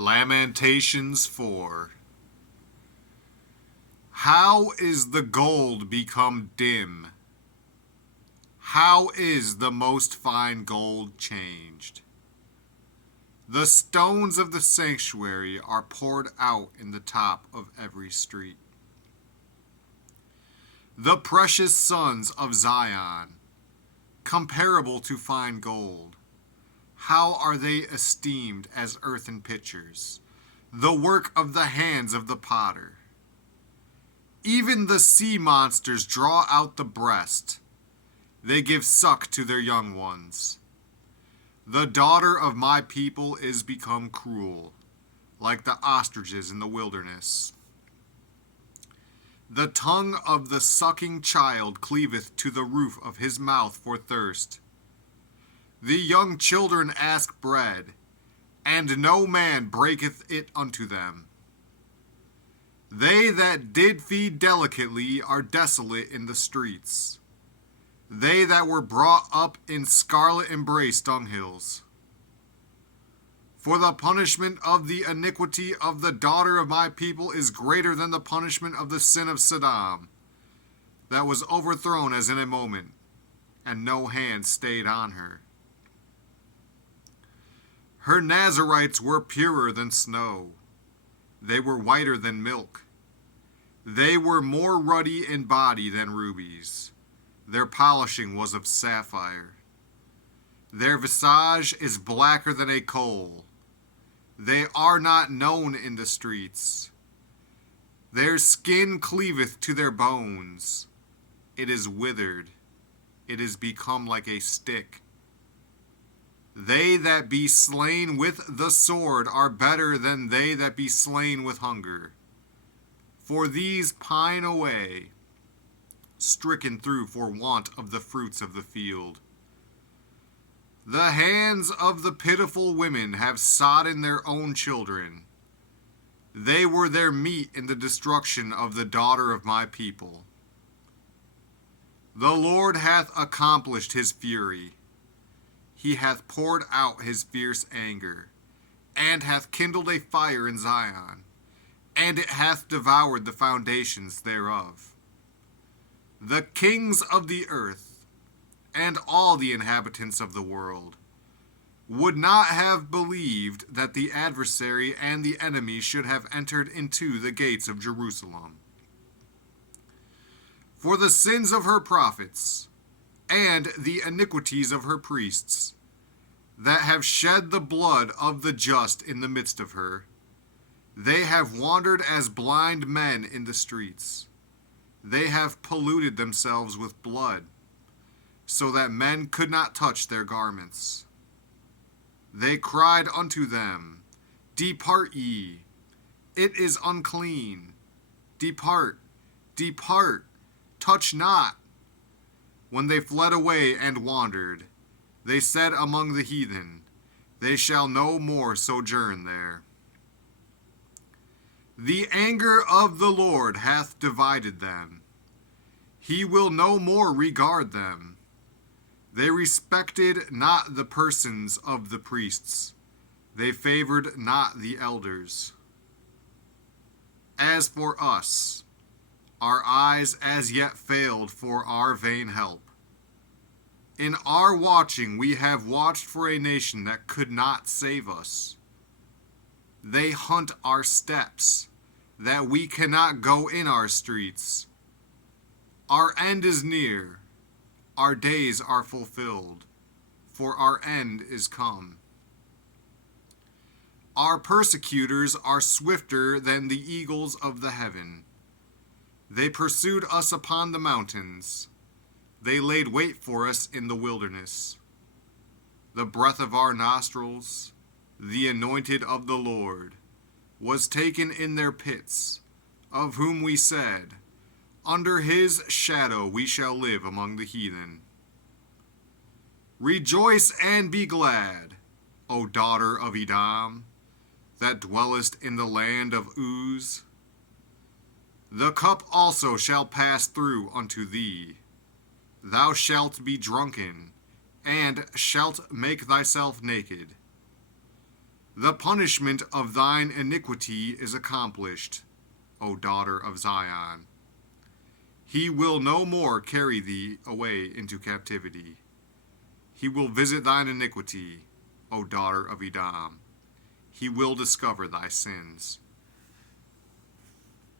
Lamentations 4. How is the gold become dim? How is the most fine gold changed? The stones of the sanctuary are poured out in the top of every street. The precious sons of Zion, comparable to fine gold, how are they esteemed as earthen pitchers, the work of the hands of the potter. Even the sea monsters draw out the breast. They give suck to their young ones. The daughter of my people is become cruel, like the ostriches in the wilderness. The tongue of the sucking child cleaveth to the roof of his mouth for thirst. The young children ask bread, and no man breaketh it unto them. They that did feed delicately are desolate in the streets. They that were brought up in scarlet embrace dunghills. For the punishment of the iniquity of the daughter of my people is greater than the punishment of the sin of Sodom, that was overthrown as in a moment, and no hand stayed on her. Her Nazarites were purer than snow. They were whiter than milk. They were more ruddy in body than rubies. Their polishing was of sapphire. Their visage is blacker than a coal. They are not known in the streets. Their skin cleaveth to their bones. It is withered. It is become like a stick. They that be slain with the sword are better than they that be slain with hunger. For these pine away, stricken through for want of the fruits of the field. The hands of the pitiful women have sodden their own children. They were their meat in the destruction of the daughter of my people. The Lord hath accomplished his fury. He hath poured out his fierce anger, and hath kindled a fire in Zion, and it hath devoured the foundations thereof. The kings of the earth, and all the inhabitants of the world, would not have believed that the adversary and the enemy should have entered into the gates of Jerusalem. For the sins of her prophets, and the iniquities of her priests, that have shed the blood of the just in the midst of her, they have wandered as blind men in the streets. They have polluted themselves with blood, so that men could not touch their garments. They cried unto them, Depart ye, it is unclean. Depart, depart, touch not. When they fled away and wandered, they said among the heathen, They shall no more sojourn there. The anger of the Lord hath divided them. He will no more regard them. They respected not the persons of the priests. They favored not the elders. As for us, our eyes as yet failed for our vain help. In our watching we have watched for a nation that could not save us. They hunt our steps, that we cannot go in our streets. Our end is near. Our days are fulfilled, for our end is come. Our persecutors are swifter than the eagles of the heaven. They pursued us upon the mountains. They laid wait for us in the wilderness. The breath of our nostrils, the anointed of the Lord, was taken in their pits, of whom we said, Under his shadow we shall live among the heathen. Rejoice and be glad, O daughter of Edom, that dwellest in the land of Uz. The cup also shall pass through unto thee. Thou shalt be drunken, and shalt make thyself naked. The punishment of thine iniquity is accomplished, O daughter of Zion. He will no more carry thee away into captivity. He will visit thine iniquity, O daughter of Edom. He will discover thy sins.